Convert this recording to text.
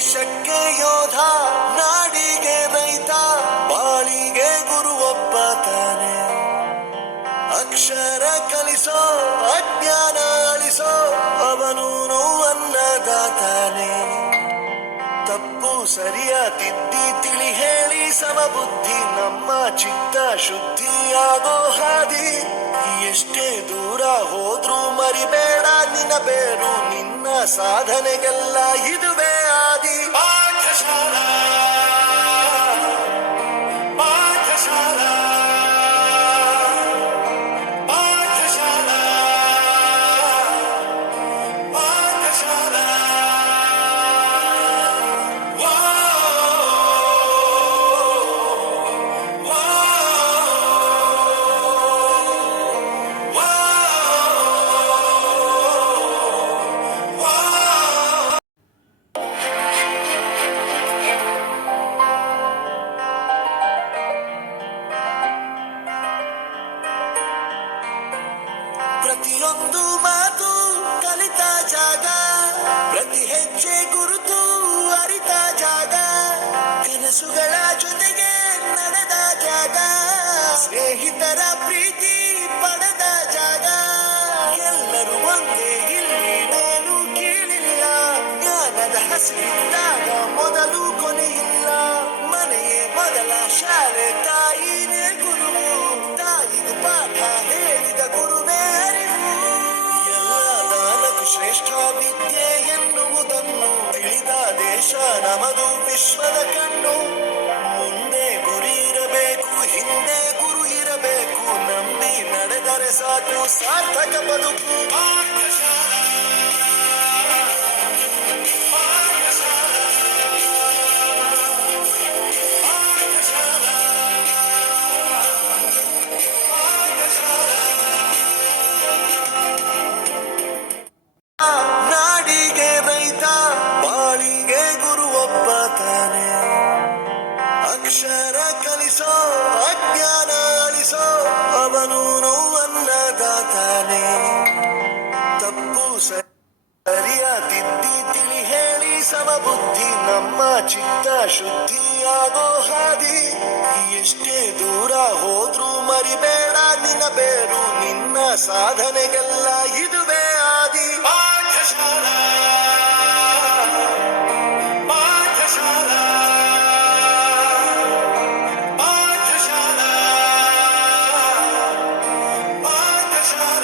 ದೇಶಕ್ಕೆ ಯೋಧ, ನಾಡಿಗೆ ರೈತ, ಬಾಳಿಗೆ ಗುರು ಒಬ್ಬ ತಾನೆ. ಅಕ್ಷರ ಕಲಿಸೋ, ಅಜ್ಞಾನ ಅಳಿಸೋ, ಅವನೂನು ಅನ್ನದಾತಾನೆ. ತಪ್ಪು ಸರಿಯ ತಿದ್ದಿ ತಿಳಿ ಹೇಳಿ ಸಮಬುದ್ಧಿ, ನಮ್ಮ ಚಿತ್ತ ಶುದ್ಧಿಯಾಗೋ ಹಾದಿ. ಎಷ್ಟೇ ದೂರ ಹೋದ್ರೂ ಮರಿಬೇಡ ನಿನ್ನ ಬೇರು, ನಿನ್ನ ಸಾಧನೆಗೆಲ್ಲ ಇದುವೇ ಆದಿ. ಪಾಠಶಾಲಾ ಪಾಠಶಾಲಾ ಪಾಠಶಾಲಾ ಪಾಠಶಾಲಾ. ಪ್ರತಿಯೊಂದು ಮಾತು ಕಲಿತ ಜಾಗ, ಪ್ರತಿ ಹೆಜ್ಜೆ ಗುರುತು ಅರಿತ ಜಾಗ, ಕನಸುಗಳ ಜೊತೆಗೆ ನಡೆದ ಜಾಗ, ಸ್ನೇಹಿತರ ಪ್ರೀತಿ ಪಡೆದ ಜಾಗ. ಎಲ್ಲರೂ ಒಂದೇ ಇಲ್ಲಿ, ಮೇಲೂ ಕೀಳಿಲ್ಲ, ಜ್ಞಾನದ ಹಸಿವಿದ್ದಾಗ ಮೊದಲು ಕೊನೆಯಿಲ್ಲ. ಮನೆಯೇ ಮೊದಲ ಶಾಲೆ, ತಾಯಿನೇ ಗುರುವು, ತಾಯಿಗೂ ಪಾಠ ಹೇಳಿದ ಗುರುವೇ ಅರಿವು. ಎಲ್ಲ ದಾನಕ್ಕೂ ಶ್ರೇಷ್ಠ ವಿದ್ಯೆ ಎನ್ನುವುದನ್ನು ತಿಳಿದ ದೇಶ ನಮದು, ವಿಶ್ವದ ಕಣ್ಣು. ಮುಂದೆ ಗುರಿ ಇರಬೇಕು, ಹಿಂದೆ ಗುರು ಇರಬೇಕು, ನಂಬಿ ನಡೆದರೆ ಸಾಕು ಸಾರ್ಥಕ ಬದುಕು. ನಾಡಿಗೆ ರೈತ, ಬಾಳಿಗೆ ಗುರು ಒಬ್ಬ ತಾನೆ. ಅಕ್ಷರ ಕಲಿಸೋ, ಅಜ್ಞಾನ ಅಳಿಸೋ, ಅವನೂನು ಅನ್ನದಾತಾನೆ. ತಪ್ಪು ಸರಿಯ ತಿದ್ದಿ ತಿಳಿ ಹೇಳಿ ಸಮಬುದ್ಧಿ, ನಮ್ಮ ಚಿತ್ತ ಶುದ್ಧಿಯಾಗೋ ಹಾದಿ. ಎಷ್ಟೇ ದೂರ ಹೋದ್ರೂ ಮರಿಬೇಡ ನಿನ್ನ ಬೇರು, ನಿನ್ನ ಸಾಧನೆಗೆಲ್ಲ ಇದುವೇ ಆದಿ. ಪಾಠಶಾಲಾ ಪಾಠಶಾಲಾ ಪಾಠಶಾಲಾ ಪಾಠಶಾಲಾ.